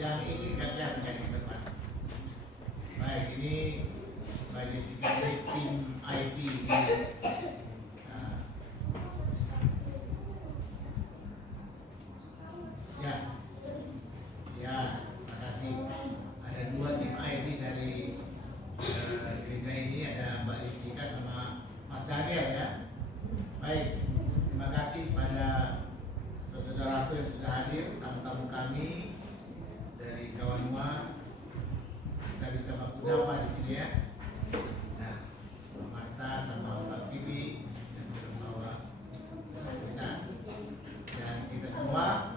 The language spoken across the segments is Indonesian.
Yang ini kalian di depan. Baik, ini bagi sikap tim IT. Ya, ya, terima kasih. Ada dua tim IT dari gereja ini, ada Mbak Jessica sama Mas Daniel ya. Baik, terima kasih pada saudaraku yang sudah hadir, tamu-tamu kami dari Kawanua. Kita bisa baku dapa di sini ya. Nah, Mbak Marta sama Mbak Vivi yang sudah membawa kita. Dan kita semua,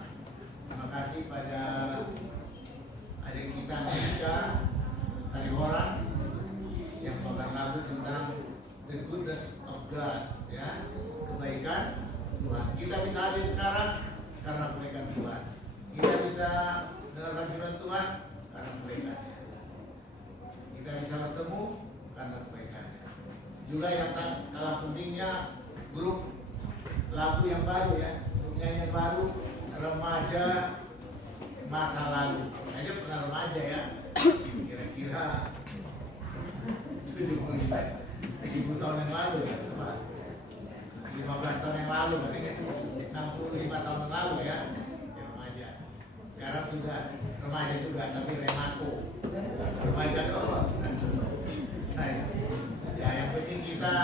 terima kasih pada adik kita Amerika dari orang yang membawakan lagu tentang the goodness of God, ya, kebaikan Tuhan. Kita bisa hadir sekarang karena kebaikan Tuhan. Kita bisa mendengarkan firman Tuhan karena kebaikannya. Kita bisa bertemu karena kebaikannya. Juga yang tak kalah pentingnya, grup lagu yang baru ya, grup nyanyi baru, remaja masa lalu. Saya pernah remaja ya, kira-kira 70 tahun yang lalu ya, 15 tahun yang lalu, berarti 65 tahun yang lalu ya, remaja. Sekarang sudah remaja juga, tapi remako, remaja kolot. Nah, ya yang penting kita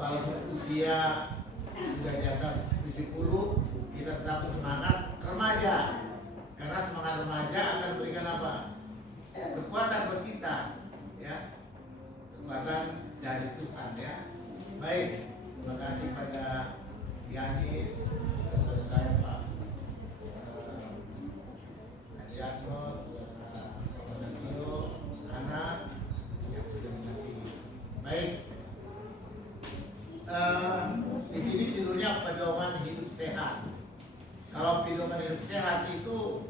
walaupun usia sudah di atas 70, kita tetap semangat remaja. Karena semangat remaja akan memberikan apa? Kekuatan buat kita, ya. Kekuatan dari Tuhan ya. Baik, terima kasih pada Yanis, saudara saya Pak Adiatmo, saudara Tio, anak yang sudah mendampingi. Baik, di sini judulnya pedoman hidup sehat. Kalau pedoman hidup sehat itu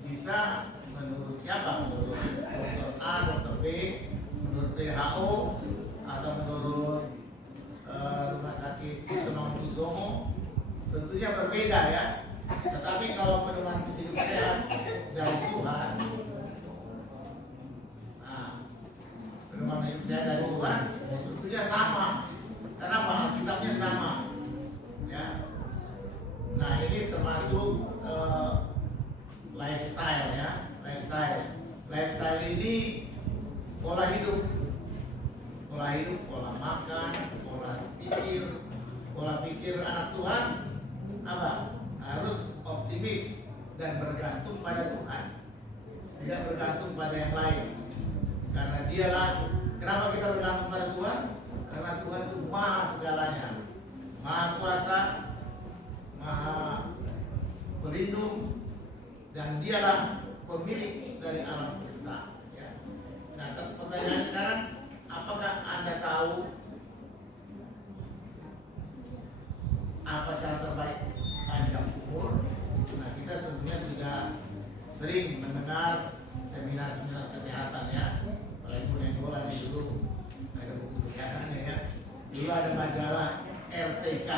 bisa menurut siapa? Menurut dokter A, dokter B, menurut WHO, atau menurut rumah sakit Ciptomangunkusumo, tentunya berbeda ya. Tetapi kalau pedoman hidup sehat dari Tuhan, nah, pedoman hidup sehat dari Tuhan tentunya sama. Kenapa? Alkitabnya sama, ya. Nah ini termasuk lifestyle ya, lifestyle ini pola hidup, pola makan, pola pikir anak Tuhan apa? Harus optimis dan bergantung pada Tuhan, tidak bergantung pada yang lain. Karena dialah, kenapa kita bergantung pada Tuhan? Karena Tuhan itu maha segalanya, maha kuasa, maha pelindung, dan dialah pemilik dari alam semesta ya. Nah pertanyaan sekarang, apakah Anda tahu apa cara terbaik panjang umur? Nah kita tentunya sudah sering mendengar seminar-seminar kesehatan ya. Apalagi yang bola di dulu ada buku kesehatannya ya. Dulu ada majalah RTK,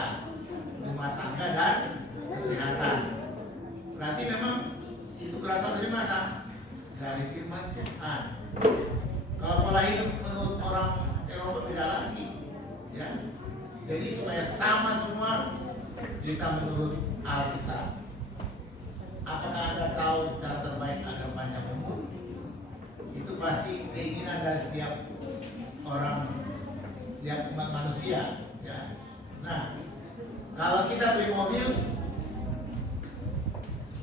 Rumah Tangga dan Kesehatan. Berarti memang itu berasal dari mana? Dari firman Tuhan. Kalau pola hidup menurut orang Eropa beda lagi, ya. Jadi supaya sama semua, kita menurut Alkitab. Apakah Anda tahu cara terbaik agar panjang umur? Itu pasti keinginan dari setiap orang yang manusia, ya. Nah, kalau kita beli mobil,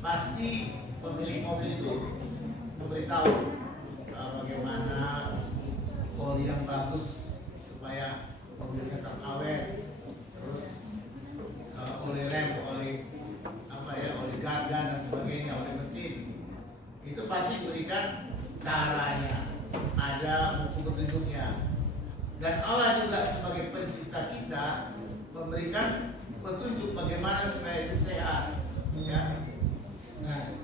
pasti pemilik mobil itu memberitahu bagaimana oli yang bagus supaya mobilnya tetap awet, terus oli rem, oli gardan dan sebagainya, oli mesin. Itu pasti berikan caranya, ada buku petunjuknya. Dan Allah juga sebagai pencipta kita memberikan petunjuk bagaimana supaya hidup sehat, ya. Nah,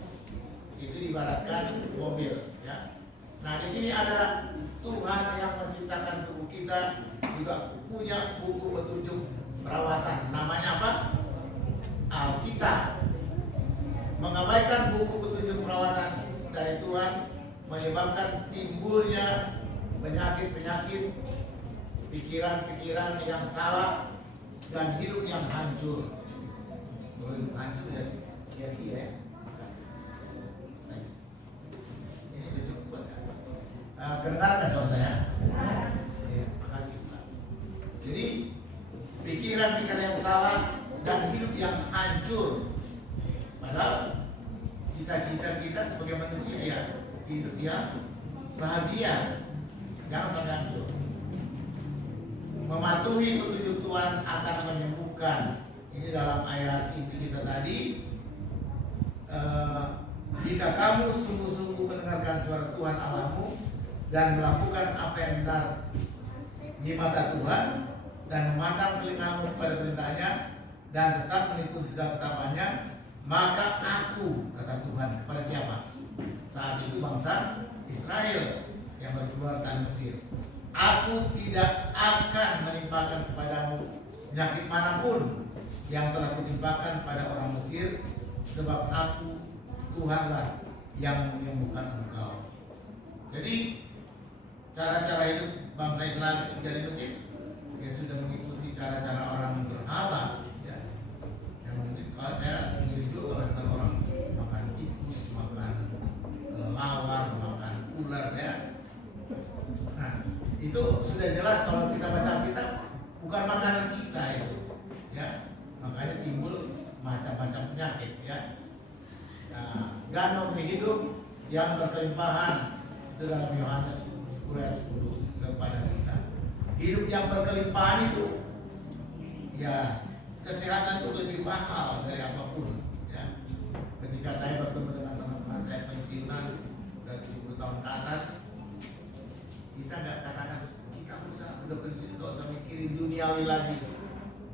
itu diibaratkan mobil, ya. Nah, di sini ada Tuhan yang menciptakan tubuh kita juga punya buku petunjuk perawatan. Namanya apa? Alkitab. Mengabaikan buku petunjuk perawatan dari menyebabkan timbulnya penyakit-penyakit, pikiran-pikiran yang salah, dan hidup yang hancur. Kalau hidup hancur ya sia-sia ya. Nice. Ini udah cukup kan? Kedengar nggak suara saya? Ya, makasih Pak. Jadi pikiran-pikiran yang salah dan hidup yang hancur. Padahal cita-cita kita sebagai manusia ya hidup yang bahagia, jangan sampai hancur. Mematuhi petunjuk Tuhan akan menyembuhkan. Ini dalam ayat inti kita tadi. Jika kamu sungguh-sungguh mendengarkan suara Tuhan Allahmu dan melakukan apa yang benar di mata Tuhan dan memasang telingamu pada perintahnya dan tetap mengikuti segala ketetapannya, maka aku, kata Tuhan kepada siapa? Saat itu bangsa Israel yang baru keluar dari Mesir, aku tidak akan menimpakan kepadamu penyakit manapun yang telah kutimpakan pada orang Mesir, sebab aku Tuhanlah yang menyembuhkan engkau. Jadi cara-cara hidup bangsa Israel ketika di Mesir ya sudah mengikuti cara-cara orang berhala ya. Yang mungkin kalau saya sendiri juga kalau dengar orang makan tikus, makan lawar, makan ular ya. Nah, itu sudah jelas kalau kita baca Alkitab bukan makanan kita itu ya. Makanya timbul macam-macam penyakit ya. Nah, dan memberi hidup yang berkelimpahan itu dalam Yohanes 10 ayat 10 kepada kita. Hidup yang berkelimpahan itu ya, kesehatan itu lebih mahal dari apapun ya. Ketika saya bertemu dengan teman-teman saya pensiunan dari 70 tahun ke atas, kita nggak katakan kita udah pensiun gak usah mikirin duniawi lagi,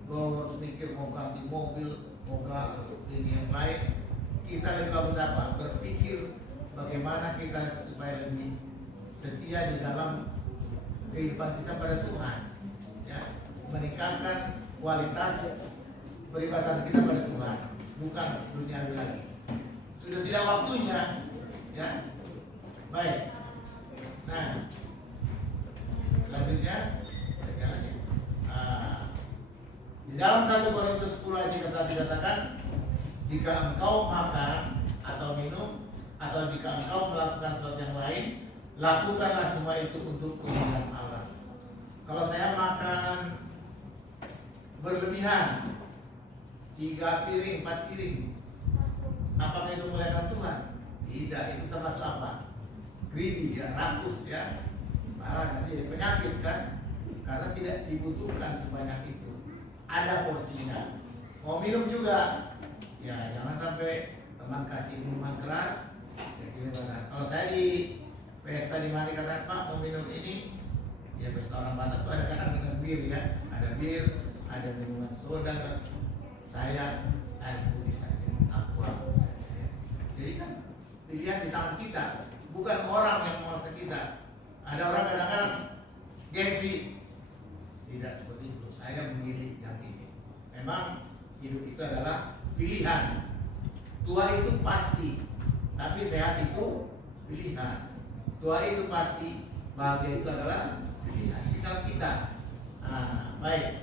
gue harus mikir mau ganti mobil, mau ganti ini yang lain. Kita lebih bagus apa? Berpikir bagaimana kita supaya lebih setia di dalam kehidupan kita pada Tuhan ya, meningkatkan kualitas peribadatan kita pada Tuhan, bukan duniawi lagi. Sudah tidak waktunya ya. Baik. Nah, selanjutnya di dalam 1 Korintus 10 ayat 1 dikatakan, jika engkau makan atau minum atau jika engkau melakukan sesuatu yang lain, lakukanlah semua itu untuk kemuliaan Allah. Kalau saya makan berlebihan 3 piring, 4 piring, apakah itu memuliakan Tuhan? Tidak, itu termasuk apa? Greedy ya, rakus ya. Malah nanti penyakit kan, karena tidak dibutuhkan sebanyak itu. Ada porsinya. Mau minum juga ya, jangan sampai teman kasih minuman keras ya, kalau saya di pesta di mana kata Pak mau minum ini ya, pesta orang Batak tuh ada kadang dengan bir ya, ada bir, ada minuman soda. Saya air putih saja, aqua saja ya. Jadi kan pilihan di tangan kita, bukan orang yang menguasai kita. Ada orang kadang-kadang gengsi, tidak seperti itu. Saya memilih yang ini. Memang hidup itu adalah pilihan. Tua itu pasti, tapi sehat itu pilihan. Tua itu pasti, bahagia itu adalah pilihan. Tinggal kita. Nah, baik.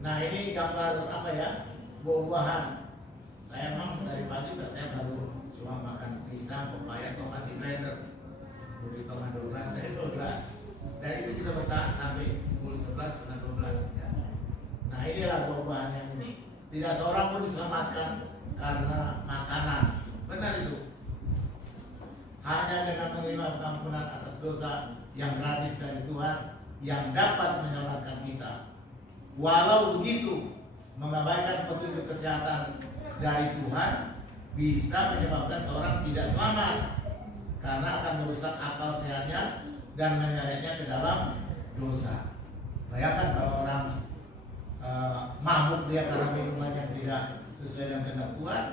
Nah, ini gambar apa ya? Buah-buahan. Saya memang dari pagi saya baru cuma makan pisang, pepaya, tomat di blender. Beri tomat 12, saya 12. Dan itu bisa bertahan sampai pukul 11 setengah 12 ya. Nah, inilah buah-buahan yang ini. Tidak seorang pun diselamatkan karena makanan. Benar itu. Hanya dengan menerima pengampunan atas dosa yang gratis dari Tuhan yang dapat menyelamatkan kita. Walau begitu, mengabaikan petunjuk kesehatan dari Tuhan bisa menyebabkan seorang tidak selamat karena akan merusak akal sehatnya dan menyeretnya ke dalam dosa. Bayangkan kalau orang mabuk dia karena minuman yang tidak sesuai dengan kehendak Tuhan.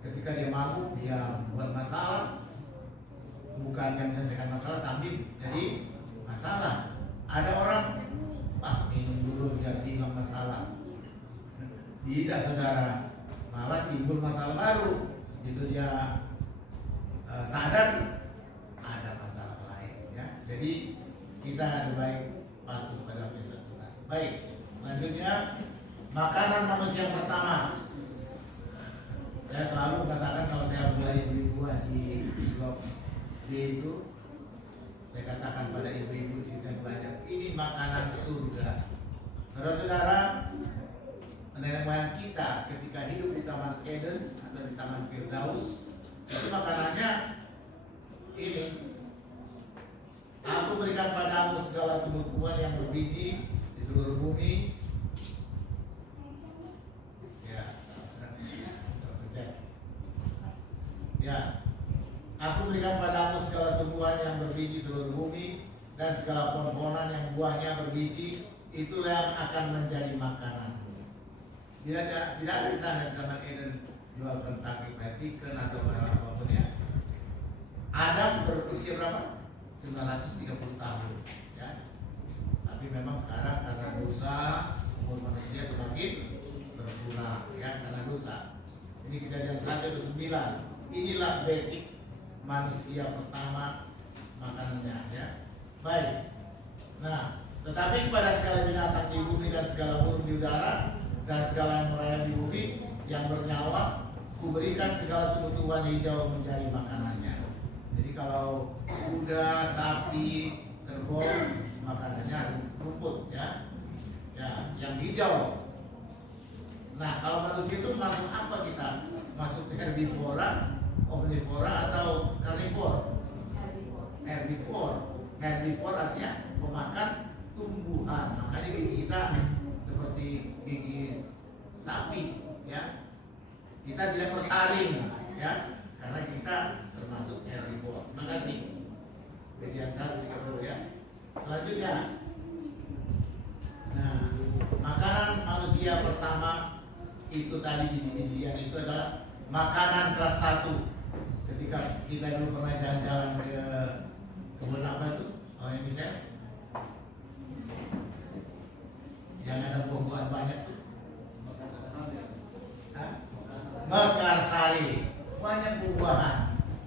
Ketika dia mabuk, dia buat masalah, bukan yang menyelesaikan masalah, tapi jadi masalah. Ada orang minum dulu biar hilang masalah. Tidak, saudara, malah timbul masalah baru. Itu dia sadar ada masalah Jadi kita lebih baik patuh pada perintah Tuhan. Baik, selanjutnya makanan manusia pertama. Saya selalu katakan kalau saya mulai buah di blog D itu, saya katakan pada ibu-ibu sini banyak, ini makanan surga. Saudara-saudara, nenek moyang kita ketika hidup di Taman Eden atau di Taman Firdaus, itu makanannya ini. Aku berikan padamu segala tumbuh-tumbuhan yang berbiji di seluruh bumi. Ya, aku berikan padamu segala tumbuhan yang berbiji seluruh bumi dan segala pohon-pohonan yang buahnya berbiji, itulah yang akan menjadi makanan. Tidak ada di sana di Taman Eden jual Kentucky Fried Chicken atau apapun ya. Adam berusia berapa? 930 tahun. Ya. Tapi memang sekarang karena dosa umur manusia semakin berkurang ya karena dosa. Ini Kejadian 1:9. Inilah basic manusia pertama makanannya ya. Baik. Nah, tetapi kepada segala binatang di bumi dan segala burung di udara dan segala yang merayap di bumi yang bernyawa, kuberikan segala tumbuh-tumbuhan hijau menjadi makanannya. Jadi kalau kuda, sapi, kerbau makanannya rumput ya. Ya, yang hijau. Nah, kalau manusia itu masuk apa kita? Masuk herbivora, omnivora atau karnivor? Herbivor artinya pemakan tumbuhan. Makanya gigi kita seperti gigi sapi, ya. Kita tidak bertaring, ya, karena kita termasuk herbivor. Terima kasih. Kejadian 1:30 ya. Selanjutnya, nah, makanan manusia pertama itu tadi biji-bijian itu adalah makanan kelas 1. Ketika kita dulu pernah jalan-jalan ke kebun apa itu? Oh yang bisa? Yang ada buah-buahan banyak tuh. Mekarsari, banyak buah-buahan.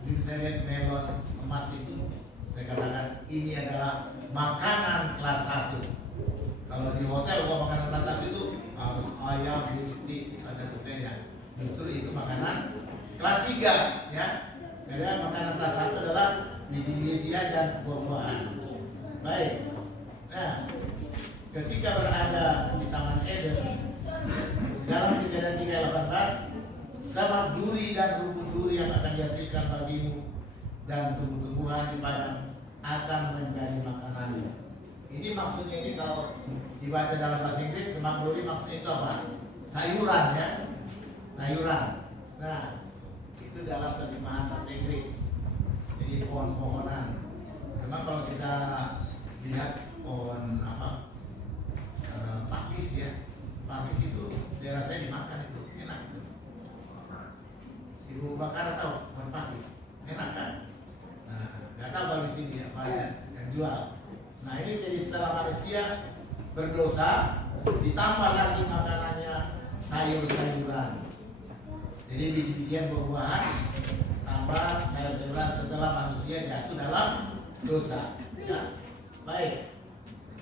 Jadi saya lihat melon emas itu, saya katakan ini adalah makanan kelas 1. Kalau di hotel kalau makanan kelas 1 itu harus ayam, beef steak, ada sebagainya. Justru itu makanan kelas 3 ya. Jadi makanan kelas 1 adalah biji-bijian dan buah-buahan. Baik. Nah, ketika berada di Taman Eden dalam Kejadian 3:18, sebab duri dan rumput duri yang akan dihasilkan bagimu dan tumbuh-tumbuhan di padang akan menjadi makananmu. Ini maksudnya ini kalau dibaca dalam bahasa Inggris, semak duri maksudnya itu apa? Sayuran ya. Sayuran. Nah, itu dalam terjemahan bahasa Inggris. Jadi pohon-pohonan. Memang kalau kita lihat pohon apa? Pakis ya. Pakis itu daerah saya dimakan itu enak. Ibu bakar atau pohon pakis enak kan? Nah, nggak tahu kalau di sini apa yang jual. Nah ini jadi setelah manusia berdosa ditambah lagi makanannya sayur-sayuran. Jadi biji-bijian buah-buahan tambah sayur-sayuran setelah manusia jatuh dalam dosa. Ya, baik.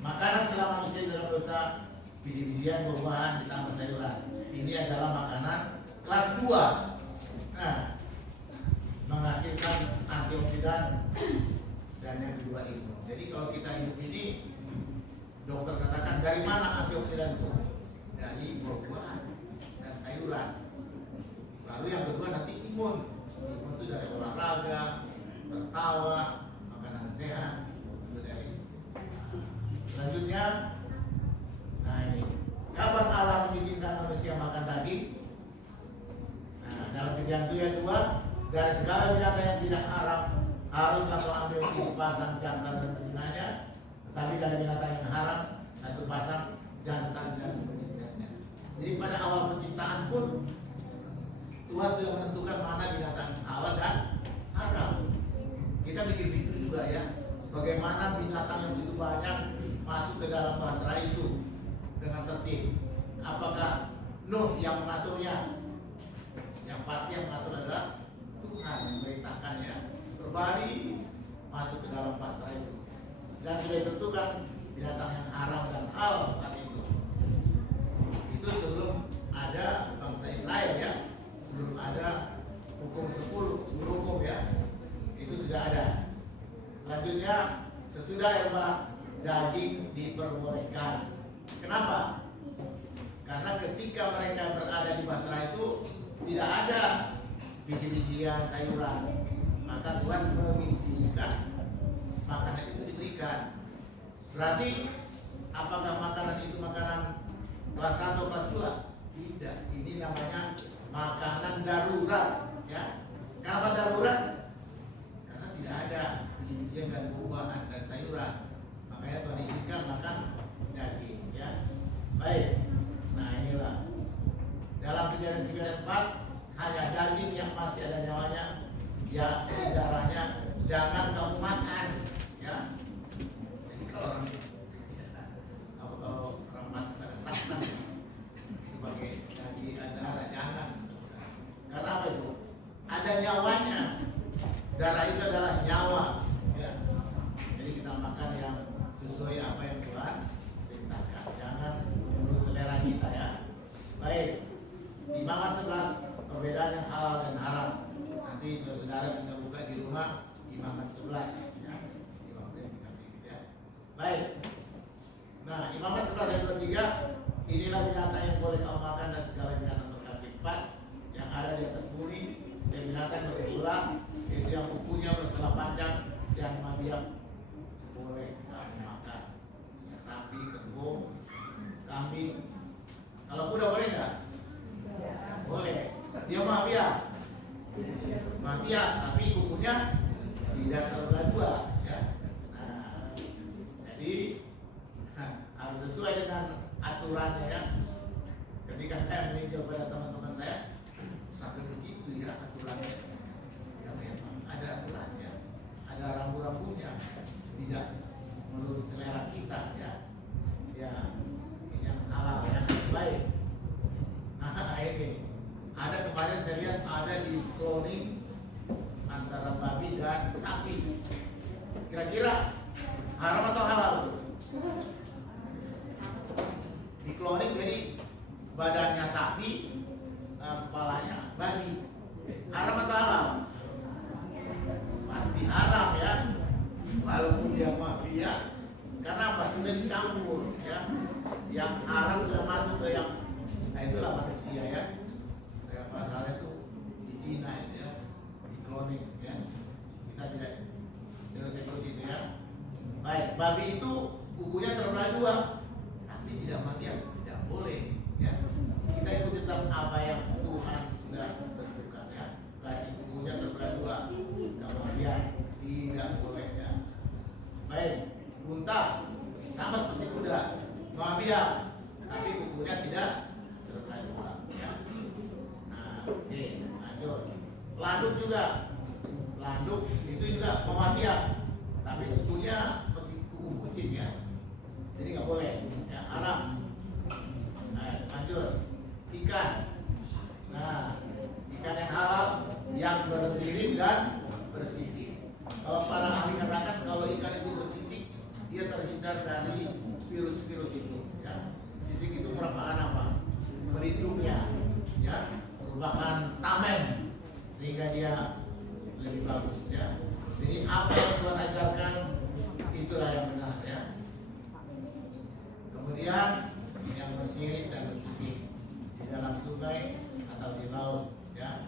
Makanan setelah manusia dalam dosa, biji-bijian buah-buahan ditambah sayuran. Ini adalah makanan kelas 2. Nah, menghasilkan antioksidan dan yang kedua itu. Jadi kalau kita hidup ini, dokter katakan dari mana antioksidan itu? Dari buah-buahan dan sayuran. Lalu yang kedua nanti imun. Imun itu dari olahraga, tertawa, makanan sehat. Itu dari. Selanjutnya, nah ini, kapan Allah mengizinkan manusia makan daging? Nah, dalam Kejadian 2, dari segala binatang yang tidak haram haruslah kau ambil satu pasang jantan dan betinanya, tetapi dari binatang yang haram satu pasang jantan dan betinanya. Jadi pada awal penciptaan pun Tuhan sudah menentukan mana binatang halal dan haram. Kita pikir-pikir juga ya, bagaimana binatang yang begitu banyak masuk ke dalam bahtera itu dengan tertib. Apakah Nuh yang mengaturnya? Yang pasti yang mengatur adalah Tuhan yang memerintahkannya berbaris masuk ke dalam bahtera itu. dan sudah ditentukan binatang yang haram dan halal saat itu. Itu sebelum ada bangsa Israel ya, sebelum ada hukum 10 hukum ya, itu sudah ada. Selanjutnya sesudah Erbah daging diperbolehkan. Kenapa? Karena ketika mereka berada di Bahtera itu tidak ada biji-bijian sayuran, maka Tuhan mengizinkan makanan itu diberikan. Berarti apakah makanan itu makanan kelas 1 atau kelas 2? Tidak, ini namanya makanan darurat ya. Kenapa darurat? Karena tidak ada biji-bijian dan buah-buahan dan sayuran, makanya Tuhan izinkan makan daging ya. Baik, nah inilah dalam Kejadian 9:4, hanya daging yang masih ada nyawanya, ya darahnya jangan kamu makan ya. Jadi kalau orang mati saksa pakai daging darah jangan. Karena apa itu? Ada nyawanya. Darah itu adalah nyawa ya. Jadi kita makan yang sesuai apa yang Tuhan perintahkan, jangan menurut selera kita ya. Baik, Imamat 11, perbedaan yang halal dan haram. Nanti saudara bisa buka di rumah Imamat 11 ya. Baik. Nah, Imamat 11 ayat 23, inilah binatang yang boleh kamu makan dan segala binatang berkaki 4 yang ada di atas bumi, dan binatang berulang, yaitu yang kukunya bersela panjang dan mabiak boleh kamu makan. Ya, sapi, kerbau, kambing. Kalau kuda boleh nggak? Boleh. Dia mabiak, tapi kukunya tidak terbelah dua ya. Nah, jadi harus sesuai dengan aturannya ya. Ketika saya meninjau pada teman-teman saya, sampai begitu ya aturannya. Ya memang ada aturannya, ada rambu-rambunya, tidak menurut selera kita ya. Ya, ini yang halal ya. Baik. Nah ini ada kemarin saya lihat ada di cloning antara babi dan sapi. Kira-kira haram atau halal? Di cloning jadi badannya sapi, kepalanya babi. Haram atau halal? Pasti haram ya. Walaupun dia mafia, karena apa? Sudah dicampur ya. Yang haram sudah masuk ke yang, nah itulah manusia ya. Kayak pasalnya tuh di Cina ya, di cloning ya. Kita tidak seperti itu ya. Baik, babi itu kukunya terbelah dua, tapi tidak bagian, tidak boleh ya. Kita ikut tetap apa yang Tuhan sudah tentukan ya. Baik, kukunya terbelah dua, tidak bagian, tidak boleh ya. Baik, unta sama seperti kuda, mabiak, tapi kukunya tidak terbelah dua ya. Nah, oke, lanjut. Landuk juga, landuk itu juga mabiak, tapi kukunya seperti kuku kucing ya. Jadi nggak boleh ya, haram. Nah, lanjut. Ikan. Nah, ikan yang halal yang bersirip dan bersisik. Kalau para ahli katakan kalau ikan itu bersisik, dia terhindar dari virus-virus itu ya. Sisik itu merupakan apa? Pelindungnya ya, merupakan tameng sehingga dia lebih bagus ya. Jadi apa yang Tuhan ajarkan itulah yang benar ya. Kemudian yang bersirip dan bersisik di dalam sungai atau di laut ya.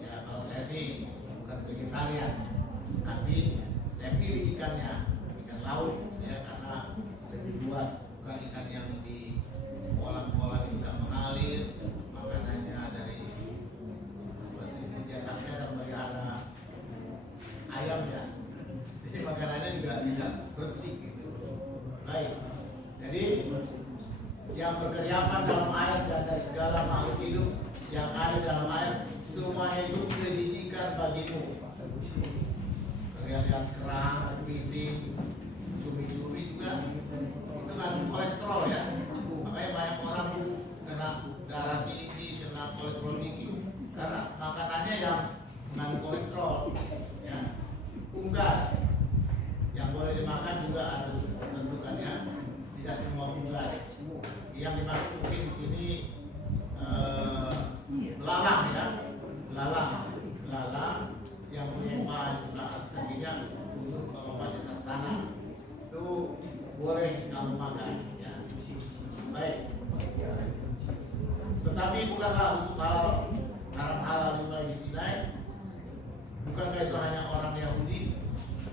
Ya kalau saya sih bukan vegetarian, tapi saya pilih ikannya, ikan laut ya, karena lebih luas, bukan ikan yang di kolam-kolam yang tidak mengalir makanannya dari nutrisi di atasnya dan melihara ayam ya. Jadi makanannya juga tidak bersih gitu. Baik. Jadi yang berkeriapan dalam air dan dari segala makhluk hidup yang ada dalam air, semua itu menjadikan bagimu. Lihat kerang, kepiting, cumi-cumi juga itu kan kolesterol ya. Makanya banyak orang kena darah tinggi, kena kolesterol tinggi karena makanannya yang mengandung kolesterol ya. Unggas yang boleh dimakan juga akhirnya untuk melompat di atas tanah. Itu boleh kamu makan ya. Baik. Tetapi bukanlah untuk haram halal dimulai di Sinai. Bukankah itu hanya orang Yahudi?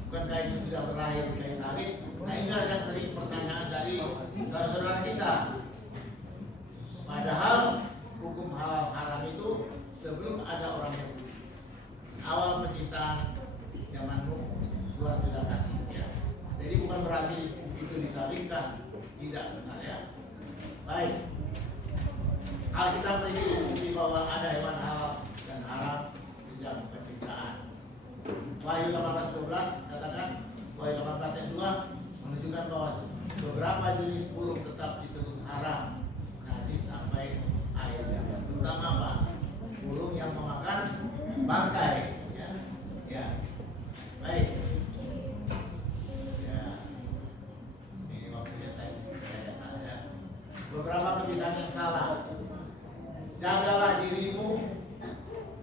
Bukankah itu sudah berakhir di kayu salib? Nah, inilah yang sering pertanyaan dari saudara-saudara kita. Padahal hukum halal haram itu sebelum ada orang Yahudi. Awal penciptaan zaman Nuh, Tuhan sudah kasih ya. Jadi bukan berarti itu disalibkan, tidak benar ya. Baik. Alkitab bukti bahwa ada hewan halal dan haram sejak penciptaan. Wahyu 18:12 katakan, Wahyu 18 ayat 2 menunjukkan bahwa beberapa jenis burung tetap disebut haram nanti sampai akhir zaman. Terutama apa? Burung yang memakan bangkai. Ya, ya. Baik. Ya. Ini waktunya saya. Beberapa kebiasaan yang salah. Jagalah dirimu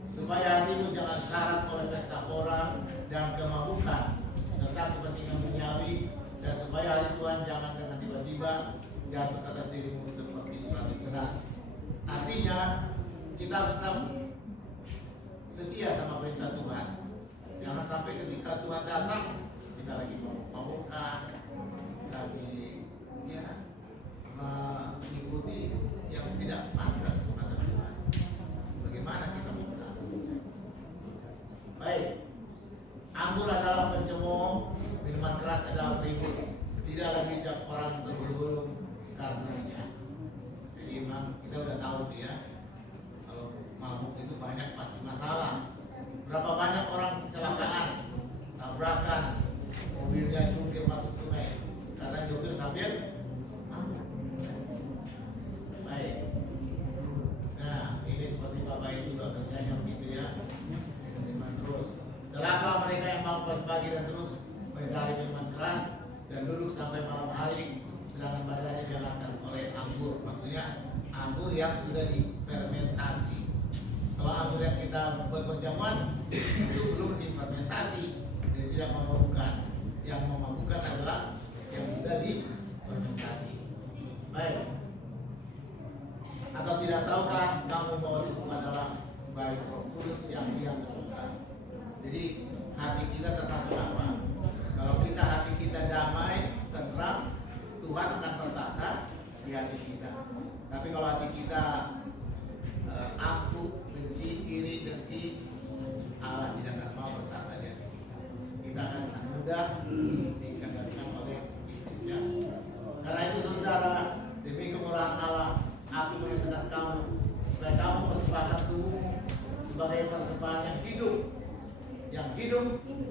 supaya hatimu jangan syarat oleh pesta orang dan kemabukan serta kepentingan duniawi, dan supaya hari Tuhan jangan dengan tiba-tiba jatuh ke atas dirimu seperti suatu cenat. Artinya kita harus tetap setia sama perintah Tuhan. Jangan sampai ketika Tuhan datang kita lagi mabuk-mabukan, lagi ya mengikuti yang tidak pantas kepada Tuhan. Bagaimana kita bisa? Baik. Anggur adalah pencemooh, minuman keras adalah beribut. Tidaklah bijak orang bergulung karenanya. Jadi memang kita udah tahu tuh ya, kalau mabuk itu banyak pasti masalah. Berapa banyak orang kecelakaan, tabrakan, mobilnya jungkir masuk sungai karena jungkir sambil mabuk. Baik. Nah, ini seperti Bapak Ibu juga kerjanya begitu ya. Minuman terus. Celaka mereka yang mau pagi dan terus mencari minuman keras dan duduk sampai malam hari, sedangkan badannya dihangatkan oleh anggur. Maksudnya anggur yang sudah difermentasi. Kalau anggur yang kita buat berjamuan itu belum difermentasi dan tidak memabukkan. Yang memabukkan adalah yang sudah difermentasi. Baik. Atau tidak tahukah kamu bahwa itu adalah baik Roh Kudus yang lakukan? Jadi hati kita termasuk apa? Kalau kita hati kita damai, tentram, Tuhan akan bertata di hati kita. Tapi kalau hati kita angkuh, benci, iri, dengki, Allah tidak akan mau bertata di hati kita. Kita akan mudah dikendalikan oleh iblisnya. Karena itu saudara, demi kemurahan Allah, aku menyesatkan kamu supaya kamu persembahkan tubuhmu sebagai persembahan yang hidup,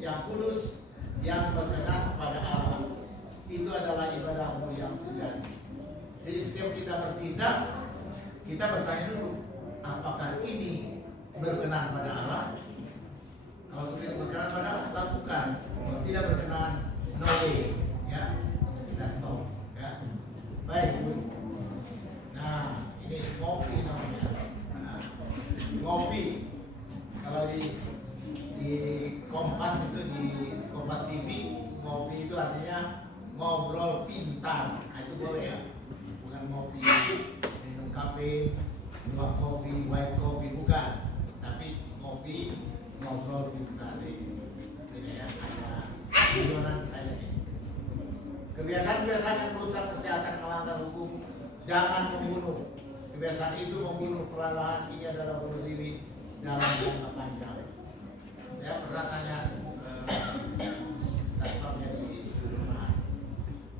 yang kudus, yang berkenan kepada Allah. Itu adalah ibadahmu yang sejati. Jadi setiap kita bertindak, kita bertanya dulu, apakah ini berkenan pada Allah? Kalau tidak berkenan pada Allah, lakukan. Kalau tidak berkenan, no way. Ya, kita stop. Ya, baik. Nah, ini ngopi namanya. Nah, ngopi. Kalau di Kompas itu, di Kompas TV, ngopi itu artinya ngobrol pintar. Nah, itu boleh ya. Bukan ngopi minum kafe, minum kopi, white coffee, bukan. Tapi ngopi ngobrol pintar. Ini ya, ada tujuan saya ini. Kebiasaan-kebiasaan yang merusak kesehatan, melanggar hukum. Jangan membunuh. Kebiasaan itu membunuh perlahan, ini adalah bunuh diri dalam jangka panjang. Saya pernah tanya satpamnya di rumah,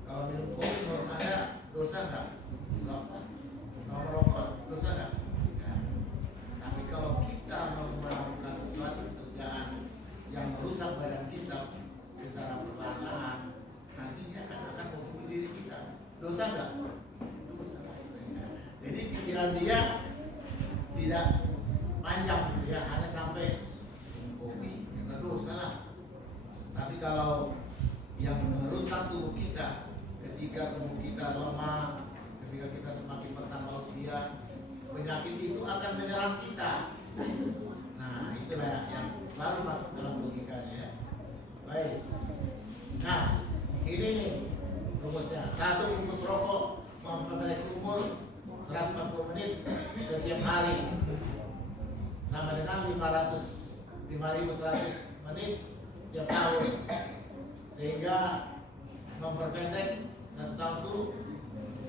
kalau minum kopi menurut Anda dosa nggak? Enggak. Kalau merokok dosa nggak? Ya. Tapi kalau kita melakukan sesuatu pekerjaan yang merusak badan kita secara perlahan, nantinya akan membunuh diri kita. Dosa nggak? Jadi pikiran dia tidak panjang gitu ya, hanya sampai kopi, itu dosa lah. Tapi kalau yang merusak tubuh kita, ketika tubuh kita lemah, ketika kita semakin bertambah usia, penyakit itu akan menyerang kita. Nah, itulah yang baru masuk dalam logikanya ya. Baik. Baik. Nah, ini nih rumusnya. 1 bungkus rokok memperpendek umur 140 menit setiap hari sama dengan 5.100 menit setiap tahun, sehingga memperpendek 1 tahun itu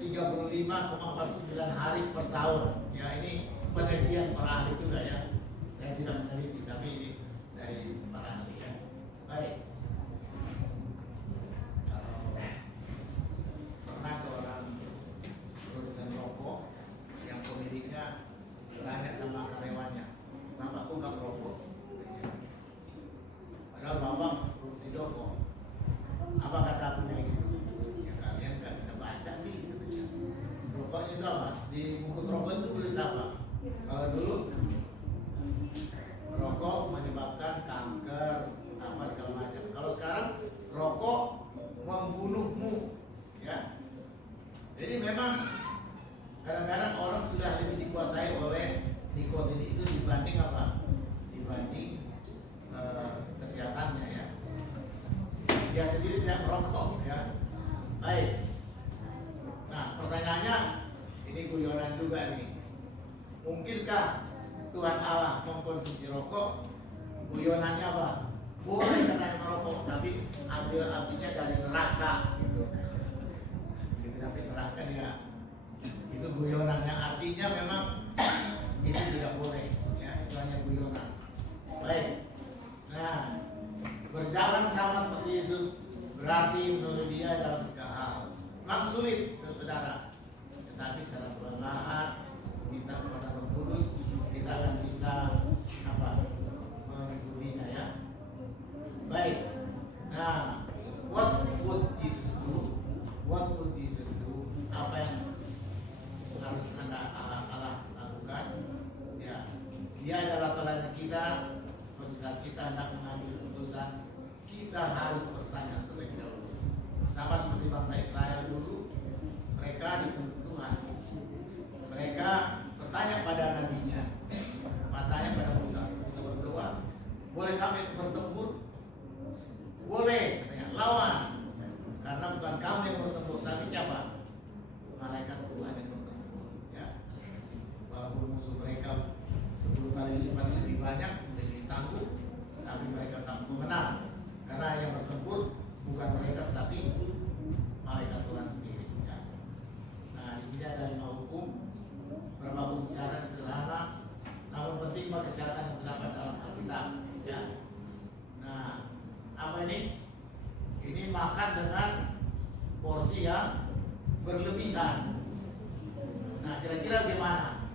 35,49 hari per tahun. Ya, ini penelitian para ahli juga ya. Saya tidak meneliti, tapi ini dari para ahli ya. Baik. Kalau pernah seorang produsen rokok yang pemiliknya bertanya sama karyawannya, "Bapak kok nggak merokok?" Padahal bapak produksi rokok. Apa kata pemilik itu? "Ya kalian nggak bisa baca sih," katanya. Rokoknya itu apa? Di bungkus rokok itu tulis apa? Kalau dulu rokok menyebabkan kanker, apa segala macam. Kalau sekarang rokok membunuhmu, ya. Jadi memang kadang-kadang orang sudah lebih dikuasai oleh nikotin itu dibanding apa? Dibanding kesehatannya ya. Dia sendiri tidak merokok ya. Baik. Nah, pertanyaannya ini guyonan juga nih. Mungkinkah Tuhan Allah mengkonsumsi rokok? Guyonannya apa? Boleh katanya merokok, tapi ambil apinya dari neraka gitu. Jadi tapi neraka dia itu guyonannya, artinya memang itu tidak boleh ya, itu hanya guyonan. Baik. Nah, berjalan sama seperti Yesus berarti menurut dia dalam segala hal. Memang sulit, saudara. Tetapi secara perlahan minta kepada Roh Kudus, kita akan bisa apa? Mengikutinya ya. Baik. Nah, what would Jesus do? What would Jesus do? Apa yang harus Allah lakukan? Ya, Dia adalah teladan kita. Seperti saat kita hendak mengambil keputusan, kita harus bertanya terlebih dahulu. Sama seperti bangsa Israel dulu, mereka dituntut Tuhan. Mereka bertanya pada nabinya, matanya pada Musa. Musa berdoa, boleh kami bertempur? Boleh, katanya, lawan. Karena bukan kamu yang bertempur, tapi siapa? Malaikat Tuhan yang bertempur. Ya. Walaupun musuh mereka 10 kali lipat lebih banyak, lebih tangguh, tapi mereka tak menang. Karena yang bertempur bukan mereka, tapi malaikat Tuhan sendiri. Ya. Nah, di sini ada 5 hukum, beberapa pembicaraan sederhana, namun penting bagi kesehatan yang terdapat dalam Alkitab. Ya. Nah, apa ini? Ini makan dengan porsi yang berlebihan. Nah, kira-kira gimana?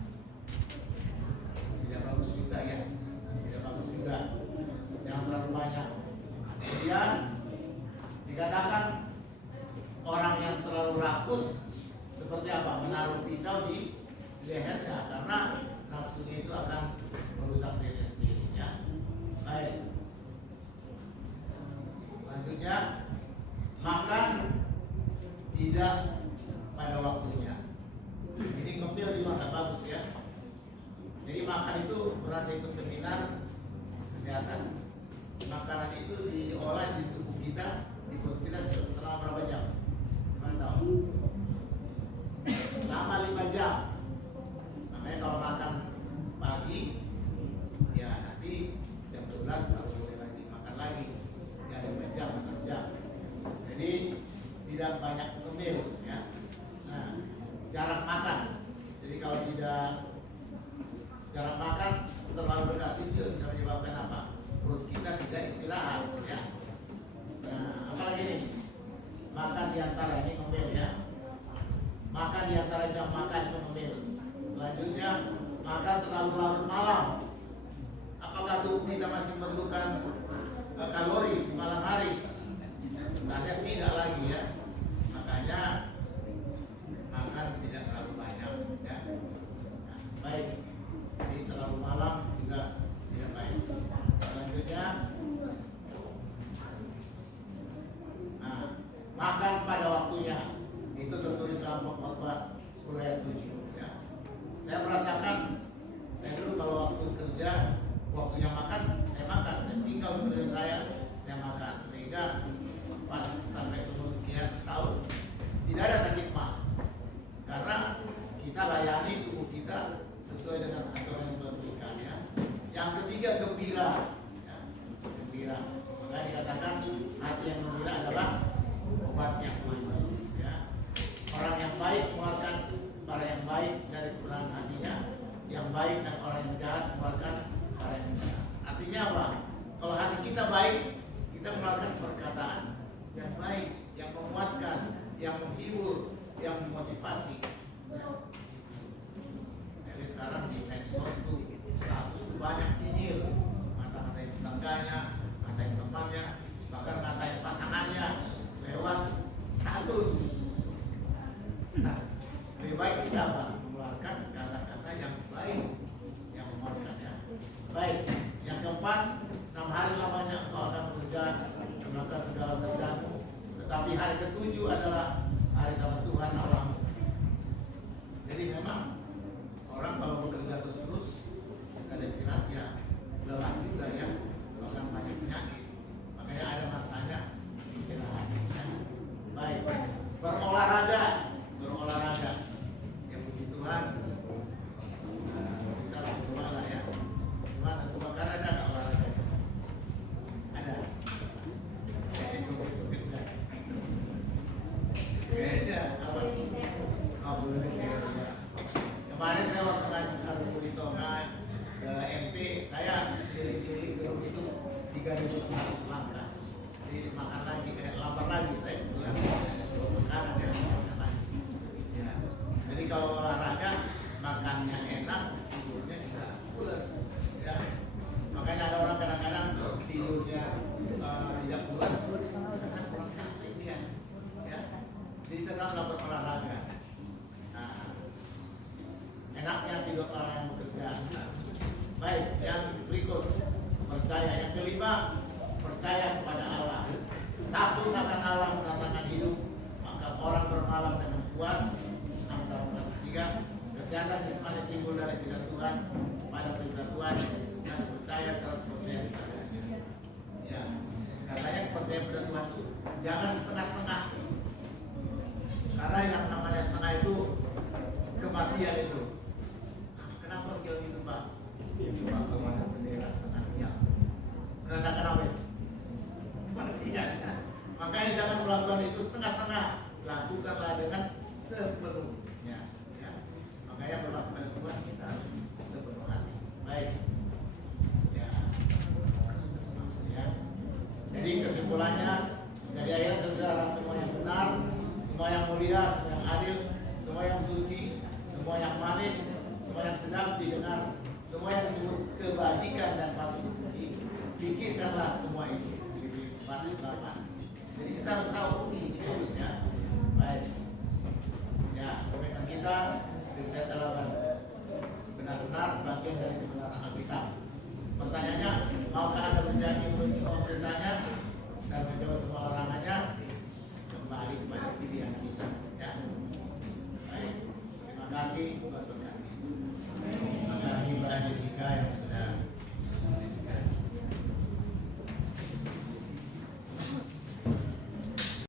Tidak bagus juga ya, tidak bagus juga. Jangan terlalu banyak. Kemudian dikatakan orang yang terlalu rakus seperti apa? Menaruh pisau di lehernya, karena nafsunya itu akan merusak dirinya sendiri. Ya, baik. Selanjutnya, makan tidak pada waktunya. Ini ngemil juga nggak bagus ya. Jadi makan itu, berasa ikut seminar kesehatan, makanan itu diolah di tubuh kita, di perut kita selama berapa jam? Mantap. Selama 5 jam. Makanya kalau makan pagi, ya nanti jam 12 baru boleh lagi makan lagi. Ya 5 jam, 6 jam. Jadi tidak banyak ngemil ya. Nah, jarak makan. Jadi kalau tidak jarak makan terlalu dekat itu juga bisa menyebabkan apa? Perut kita tidak istirahat ya. Nah, apalagi nih? Makan di antara ini ngemil ya. Makan di antara jam makan itu ngemil. Selanjutnya, makan terlalu larut malam. Apakah tubuh kita masih memerlukan kalori di malam hari? Sebenarnya tidak lagi ya. Makanya makan tidak terlalu banyak ya. Nah, baik. Jadi terlalu malam juga tidak baik. Selanjutnya, nah, makan pada waktunya. Itu tertulis dalam Khotbah 10 ayat 7 ya. Saya merasakan, saya dulu baik, kita melakukan perkataan yang baik, yang menguatkan, yang menghibur, yang memotivasi. Saya lihat sekarang di medsos tuh status tuh banyak nyinyir, ngata-ngatain tetangganya, ngatain temannya, bahkan ngatain pasangannya lewat status. Nah, lebih baik kita apa? Mengeluarkan kata-kata yang baik, yang menguatkan ya. Baik, yang keempat, 6 hari lamanya engkau akan bekerja, melakukan segala kerjamu. Tetapi hari ketujuh adalah hari Sabat Tuhan Allahmu. Jadi memang orang kalau bekerja terus-terus ada istirahat ya lelah juga ya, bahkan banyak penyakit. Makanya ada masanya istirahat. Baik, berolahraga. Ya puji Tuhan. Kita coba lah ya. Gimana kebakaran ada nggak olahraga? Ada. Kayaknya apa? Oh, boleh saya. Kemarin saya waktu ngajar di Tonga ke MP, saya diri grup itu 3.500 langkah. Jadi makan lagi, lapar lagi saya bilang makanan ya, makan lagi. Ya. Jadi kalau olahraga makannya enak, tidurnya juga pules. Ya. Makanya ada orang kadang-kadang tidurnya tidak pules karena kurang capek dia. Ya. Jadi tetaplah berolahraga. Nah, enaknya tidur orang yang bekerja. Nah, baik, yang berikut percaya. Yang kelima, percaya kepada Allah. Takut akan Allah mendatangkan hidup, maka orang bermalam dengan puas. Amsal 3. Kesehatan jasmani timbul dari kejatuhan pada perintah Tuhan dan percaya 100% padanya. Ya, katanya percaya pada Tuhan itu jangan setengah-setengah. Karena yang namanya setengah itu kematian itu. Kenapa bilang gitu Pak? Ya cuma kalau ada bendera setengah tiang. Menandakan apa itu? Kematian. Makanya jangan melakukan itu setengah-setengah. Lakukanlah dengan sepenuhnya. Ya. Makanya berlaku pada Tuhan kita harus sepenuh hati. Baik. Ya. Jadi kesimpulannya dari ayat saudara semua yang benar, semua yang mulia, semua yang adil, semua yang suci, semua yang manis, semua yang sedap didengar, semua yang disebut kebajikan dan patut dipuji, pikirkanlah semua itu. Filipi 4:8. Jadi kita harus tahu ini ya. Baik. Ya, komitmen kita, saya